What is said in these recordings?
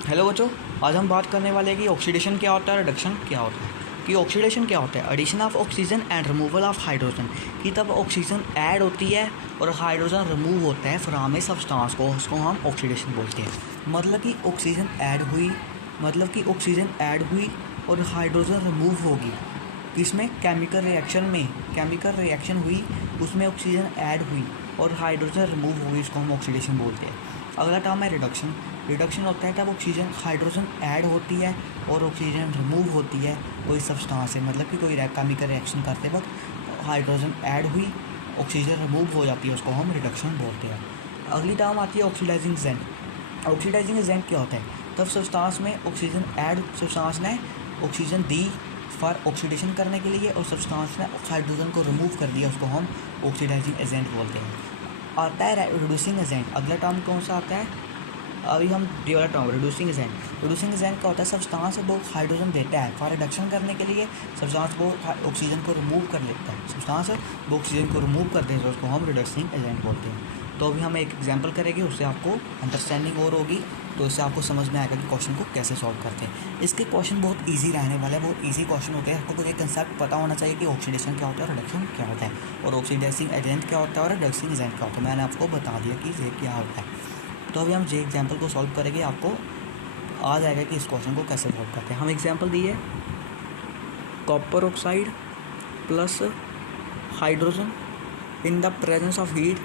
Hello बच्चों, आज हम बात करने वाले हैं कि ऑक्सीडेशन क्या होता है, रिडक्शन क्या होता है। कि ऑक्सीडेशन क्या होता है, addition of oxygen and removal of hydrogen. कि तब ऑक्सीजन ऐड होती है और हाइड्रोजन रिमूव होता है फ्रॉम ए सब्सटेंस को, उसको हम ऑक्सीडेशन बोलते हैं। मतलब कि ऑक्सीजन ऐड हुई और हाइड्रोजन रिमूव होगी। किसमें? केमिकल रिएक्शन हुई, उसमें ऑक्सीजन ऐड हुई और हाइड्रोजन रिमूव होगी, इसको हम ऑक्सीडेशन बोलते हैं। अगला टर्म है रिडक्शन। रिडक्शन होता है तब हाइड्रोजन ऐड होती है और ऑक्सीजन रिमूव होती है कोई सब्सटेंस से। मतलब कि कोई केमिकल रिएक्शन करते वक्त हाइड्रोजन ऐड हुई, ऑक्सीजन रिमूव हो जाती है, उसको हम रिडक्शन बोलते हैं। अगली टर्म आती है ऑक्सीडाइजिंग एजेंट। ऑक्सीडाइजिंग एजेंट क्या होता है? तब सब्सटेंस में सब्सटेंस ने ऑक्सीजन दी फॉर ऑक्सीडेशन करने के लिए और सब्सटेंस ने हाइड्रोजन को रिमूव कर दिया, उसको हम ऑक्सीडाइजिंग एजेंट बोलते हैं। आता है रिड्यूसिंग एजेंट। अगला टर्म कौन सा आता है? अभी हम ये वाला term reducing agent. Reducing agent क्या होता है? सब्सटेंस वो हाइड्रोजन देता है फॉर रिडक्शन करने के लिए, सब्सटेंस वो ऑक्सीजन को रिमूव कर लेता है, सब्सटेंस वो ऑक्सीजन को रिमूव करते हैं, तो उसको हम रिड्यूसिंग एजेंट बोलते हैं। तो अभी हम एक एग्जांपल करेंगे, उससे आपको अंडरस्टैंडिंग और होगी, तो इससे आपको समझ में आएगा कि क्वेश्चन को कैसे सॉल्व करते हैं। इसके क्वेश्चन बहुत ईजी रहने वाले हैं, बहुत ईजी क्वेश्चन होते हैं। आपको कुछ एक कंसेप्ट पता होना चाहिए कि ऑक्सीडेशन क्या होता है, रिडक्शन क्या होता है, और ऑक्सीडाइजिंग एजेंट क्या होता है और रिडक्सिंग एजेंट क्या होता है। मैंने आपको बता दिया कि ये क्या होता है। तो अभी हम जे एग्जाम्पल को सॉल्व करेंगे, आपको आ जाएगा कि इस क्वेश्चन को कैसे सॉल्व करते हैं। हम एग्जाम्पल दिए copper oxide plus hydrogen in the presence of heat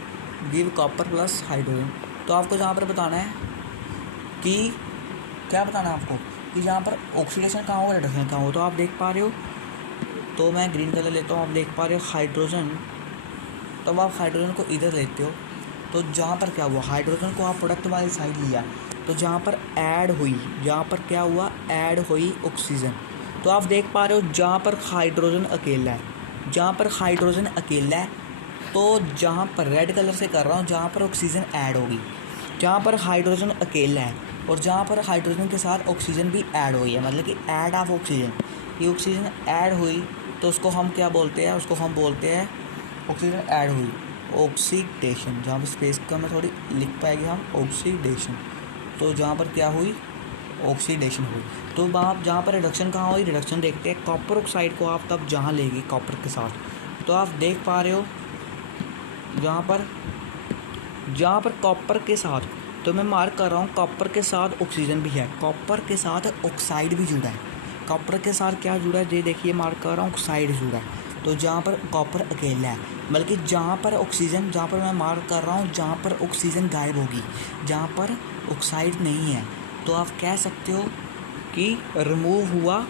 give copper plus hydrogen. तो आपको जहाँ पर बताना है कि क्या बताना है आपको कि जहाँ पर ऑक्सीडेशन कहाँ होगा, रिडक्शन कहाँ हो। तो आप देख पा रहे हो, तो मैं ग्रीन कलर लेता हूँ, आप देख पा रहे हो हाइड्रोजन। तब आप हाइड्रोजन को इधर लेते हो, तो जहाँ पर क्या हुआ, हाइड्रोजन को आप प्रोडक्ट वाली साइड लिया, तो जहाँ पर क्या हुआ, ऐड हुई ऑक्सीजन। तो आप देख पा रहे हो जहाँ पर हाइड्रोजन अकेला है, तो जहाँ पर रेड कलर से कर रहा हूँ, जहाँ पर ऑक्सीजन ऐड होगी, जहाँ पर हाइड्रोजन अकेला है और जहाँ पर हाइड्रोजन के साथ ऑक्सीजन भी ऐड हुई है, मतलब कि ऐड ऑफ ऑक्सीजन। ये ऑक्सीजन ऐड हुई तो उसको हम क्या बोलते हैं, उसको हम बोलते हैं ऑक्सीजन ऐड हुई ऑक्सीडेशन। जहाँ पर स्पेस का मैं थोड़ी लिख पाएगी हम, ऑक्सीडेशन। तो जहाँ पर क्या हुई, ऑक्सीडेशन हुई। तो आप जहाँ पर रिडक्शन कहाँ हुई, रिडक्शन देखते हैं कॉपर ऑक्साइड को आप तब जहाँ लेंगे कॉपर के साथ। तो आप देख पा रहे हो जहाँ पर कॉपर के साथ, तो मैं मार्क कर रहा हूँ कॉपर के साथ ऑक्सीजन भी है, कॉपर के साथ ऑक्साइड भी जुड़ा है। कॉपर के साथ क्या जुड़ा है, ये देखिए मार्क कर रहा हूँ, ऑक्साइड जुड़ा है। तो जहाँ पर कॉपर अकेला है, बल्कि जहाँ पर मैं मार्क कर रहा हूँ जहाँ पर ऑक्सीजन गायब होगी, जहाँ पर ऑक्साइड नहीं है, तो आप कह सकते हो कि रिमूव हुआ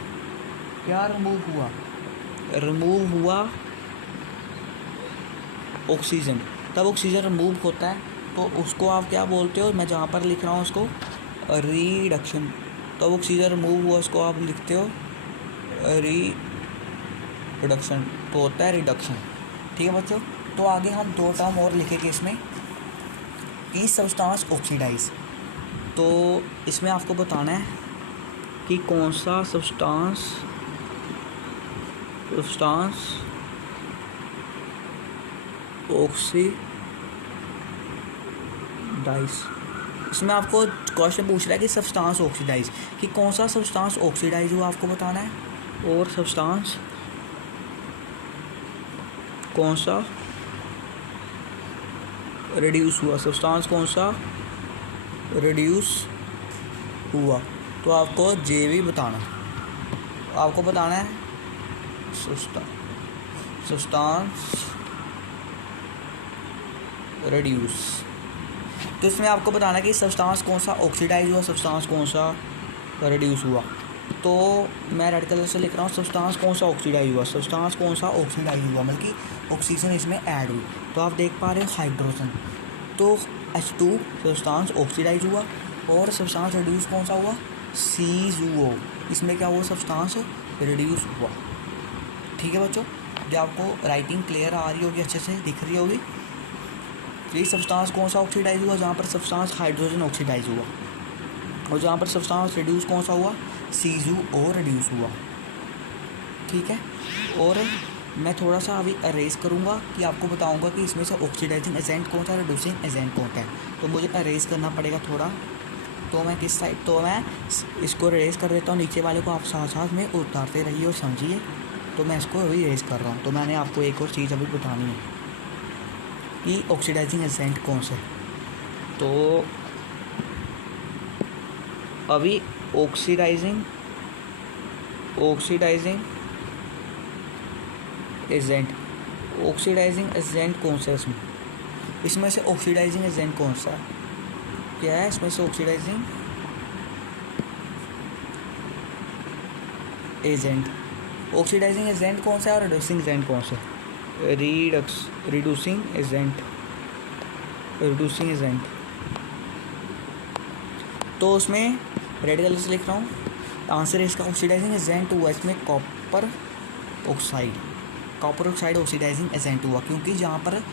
ऑक्सीजन। तब ऑक्सीजन रिमूव होता है तो उसको आप क्या बोलते हो, मैं जहाँ पर लिख रहा हूँ उसको रिडक्शन। तब ऑक्सीजन रिमूव हुआ, उसको आप लिखते हो रिडक्शन, तो होता है रिडक्शन। ठीक है बच्चों। तो आगे हम दो टर्म और लिखेंगे इसमें कि सब्सटेंस ऑक्सीडाइज। तो इसमें आपको बताना है कि कौन सा सब्सटेंस ऑक्सीडाइज। इसमें आपको क्वेश्चन पूछ रहा है कि सब्सटेंस ऑक्सीडाइज, कि कौन सा सब्सटेंस ऑक्सीडाइज हुआ आपको बताना है, और सब्सटेंस कौन सा रिड्यूस हुआ, तो आपको जे भी बताना, आपको बताना है सब्सटेंस रिड्यूस। तो इसमें आपको बताना है कि सब्सटेंस कौन सा ऑक्सीडाइज हुआ, सब्सटेंस कौन सा रिड्यूस हुआ। तो मैं रेड कलर से लिख रहा हूँ सब्सटेंस कौन सा ऑक्सीडाइज हुआ, बल्कि ऑक्सीजन इसमें ऐड हुई। तो आप देख पा रहे हो हाइड्रोजन, तो H2 सब्सटेंस ऑक्सीडाइज हुआ, और सब्सटेंस रिड्यूस कौन सा हुआ, C2O। इसमें क्या हुआ, सब्सटेंस रिड्यूस हुआ। ठीक है बच्चों, जो आपको राइटिंग क्लियर आ रही होगी, अच्छे से दिख रही होगी। तो ये सब्सटेंस कौन सा ऑक्सीडाइज हुआ, जहाँ पर सब्सटेंस हाइड्रोजन ऑक्सीडाइज हुआ, और जहाँ पर सब्सटेंस रिड्यूस कौन सा हुआ, C2O रिड्यूस हुआ। ठीक है। और मैं थोड़ा सा अभी अरेज करूँगा कि आपको बताऊँगा कि इसमें से ऑक्सीडाइजिंग एजेंट कौन सा, रिड्यूसिंग एजेंट कौन सा है। तो मुझे अरेज करना पड़ेगा थोड़ा। तो तो मैं किस साइड, तो मैं इसको इरेज कर देता हूँ, नीचे वाले को आप साथ साथ में उतारते रहिए और समझिए। तो मैं इसको अभी इरेज कर रहा हूँ। तो मैंने आपको एक और चीज़ अभी बतानी है कि ऑक्सीडाइजिंग एजेंट कौन सा है। तो अभी ऑक्सीडाइजिंग एजेंट कौन सा है इसमें से ऑक्सीडाइजिंग एजेंट कौन सा है, क्या है इसमें से ऑक्सीडाइजिंग एजेंट कौन सा है और रिड्यूसिंग एजेंट कौन सा है? Reducing agent. तो उसमें रेड कलर से लिख रहा हूँ, आंसर है इसका ऑक्सीडाइजिंग एजेंट हुआ इसमें कॉपर ऑक्साइड ऑक्सीडाइजिंग एजेंट हुआ, क्योंकि जहाँ पर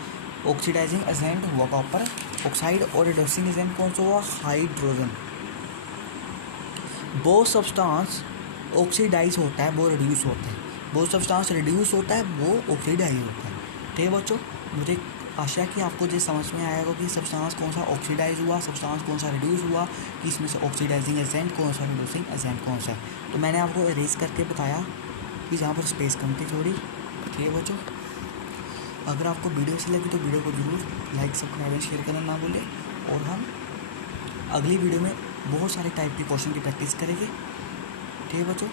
ऑक्सीडाइजिंग एजेंट हुआ कॉपर ऑक्साइड और रिड्यूसिंग एजेंट कौन सा हुआ? हाइड्रोजन। वो सब्सटेंस ऑक्सीडाइज होता है, वो रिड्यूस होता है, वो सब्सटेंस रिड्यूस होता है, वो ऑक्सीडाइज होता है। ठीक है बच्चों, मुझे आशा कि आपको ये समझ में आएगा कि सब्सटेंस कौन सा ऑक्सीडाइज हुआ, सब्सटेंस कौन सा रिड्यूस हुआ, कि इसमें से ऑक्सीडाइजिंग एजेंट कौन सा, रिड्यूसिंग एजेंट कौन सा है। तो मैंने आपको इरेज करके बताया कि जहाँ पर स्पेस कम थी थोड़ी। ठीक है बच्चों, अगर आपको वीडियो अच्छी लगी तो वीडियो को जरूर लाइक, सब्सक्राइब, शेयर करना ना भूलें। और हम अगली वीडियो में बहुत सारे टाइप के क्वेश्चन की प्रैक्टिस करेंगे। ठीक है बच्चों।